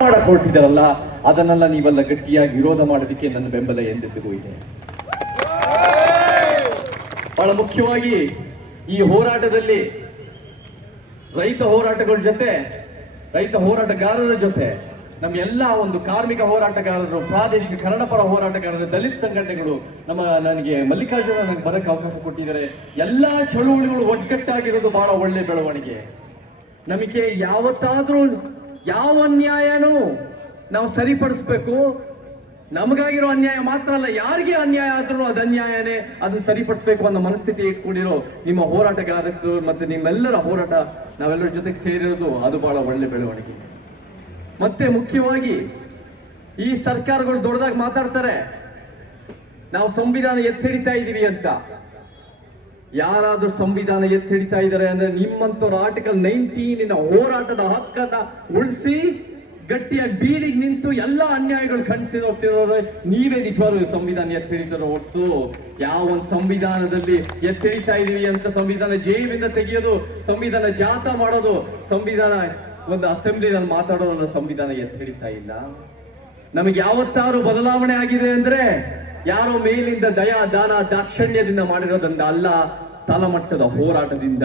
ಮಾಡಕ್ ಹೊರಟಿದಾರಲ್ಲ ಅದನ್ನೆಲ್ಲ ನೀವೆಲ್ಲ ಗಟ್ಟಿಯಾಗಿ ವಿರೋಧ ಮಾಡೋದಕ್ಕೆ ನನ್ನ ಬೆಂಬಲ ಎಂದೆಂದಿಗೂ ಇದೆ. ಬಹಳ ಮುಖ್ಯವಾಗಿ ಈ ಹೋರಾಟದಲ್ಲಿ ರೈತ ಹೋರಾಟಗಾರರ ಜೊತೆ ನಮ್ಮ ಎಲ್ಲ ಒಂದು ಕಾರ್ಮಿಕ ಹೋರಾಟಗಾರರು, ಪ್ರಾದೇಶಿಕ ಕನ್ನಡಪರ ಹೋರಾಟಗಾರರು, ದಲಿತ ಸಂಘಟನೆಗಳು ನನಗೆ ಮಲ್ಲಿಕಾರ್ಜುನ ನನಗೆ ಬರಕ್ಕೆ ಅವಕಾಶ ಕೊಟ್ಟಿದ್ದಾರೆ. ಎಲ್ಲಾ ಚಳುವಳಿಗಳು ಒಗ್ಗಟ್ಟಾಗಿರೋದು ಬಹಳ ಒಳ್ಳೆ ಬೆಳವಣಿಗೆ. ನಮಗೆ ಯಾವತ್ತಾದ್ರೂ ಯಾವ ಅನ್ಯಾಯನೂ ನಾವು ಸರಿಪಡಿಸ್ಬೇಕು. ನಮಗಾಗಿರೋ ಅನ್ಯಾಯ ಮಾತ್ರ ಅಲ್ಲ, ಯಾರಿಗೆ ಅನ್ಯಾಯ ಆದ್ರೂ ಅದು ಅನ್ಯಾಯನೇ, ಅದನ್ನ ಸರಿಪಡಿಸ್ಬೇಕು ಅನ್ನೋ ಮನಸ್ಥಿತಿ ಇಟ್ಕೊಂಡಿರೋ ನಿಮ್ಮ ಹೋರಾಟಗಾರರು ಮತ್ತೆ ನಿಮ್ಮೆಲ್ಲರ ಹೋರಾಟ ನಾವೆಲ್ಲರ ಜೊತೆಗೆ ಸೇರಿರೋದು ಅದು ಬಹಳ ಒಳ್ಳೆ ಬೆಳವಣಿಗೆ. ಮತ್ತೆ ಮುಖ್ಯವಾಗಿ ಈ ಸರ್ಕಾರಗಳು ದೊಡ್ಡದಾಗಿ ಮಾತಾಡ್ತಾರೆ, ನಾವು ಸಂವಿಧಾನ ಎತ್ತಿಡಿತಾ ಇದೀವಿ ಅಂತ. ಯಾರಾದ್ರೂ ಸಂವಿಧಾನ ಎತ್ತಿಡಿತಾ ಇದ್ದಾರೆ ಅಂದ್ರೆ ನಿಮ್ಮಂತವ್ರ ಆರ್ಟಿಕಲ್ 19 ಹೋರಾಟದ ಹಕ್ಕನ್ನ ಉಳಿಸಿ ಗಟ್ಟಿಯಾಗಿ ಬೀದಿಗೆ ನಿಂತು ಎಲ್ಲ ಅನ್ಯಾಯಗಳು ಖಂಡಿಸಿ ಹೋಗ್ತಿರೋರು ನೀವೇ ನಿಜವಾಗ್ಲೂ ಸಂವಿಧಾನ ಎತ್ತಿಡಿತಾರೋ ಹೊರತು ಯಾವ ಒಂದು ಸಂವಿಧಾನದಲ್ಲಿ ಎತ್ತಿಡಿತಾ ಇದೀವಿ ಅಂತ ಸಂವಿಧಾನ ಜೈಲಿಂದ ತೆಗೆಯೋದು, ಸಂವಿಧಾನ ಜಾಥಾ ಮಾಡೋದು, ಸಂವಿಧಾನ ಒಂದು ಅಸೆಂಬ್ಲಿನಲ್ಲಿ ಮಾತಾಡೋದನ್ನ ಸಂವಿಧಾನ ಎತ್ತಿಡಿತಾ ಇಲ್ಲ. ನಮಗೆ ಯಾವತ್ತಾರು ಬದಲಾವಣೆ ಆಗಿದೆ ಅಂದ್ರೆ ಯಾರೋ ಮೇಲಿಂದ ದಯಾ ದಾನ ದಾಕ್ಷಣ್ಯದಿಂದ ಮಾಡಿರೋದ್ರಿಂದ ಅಲ್ಲ, ತಳಮಟ್ಟದ ಹೋರಾಟದಿಂದ.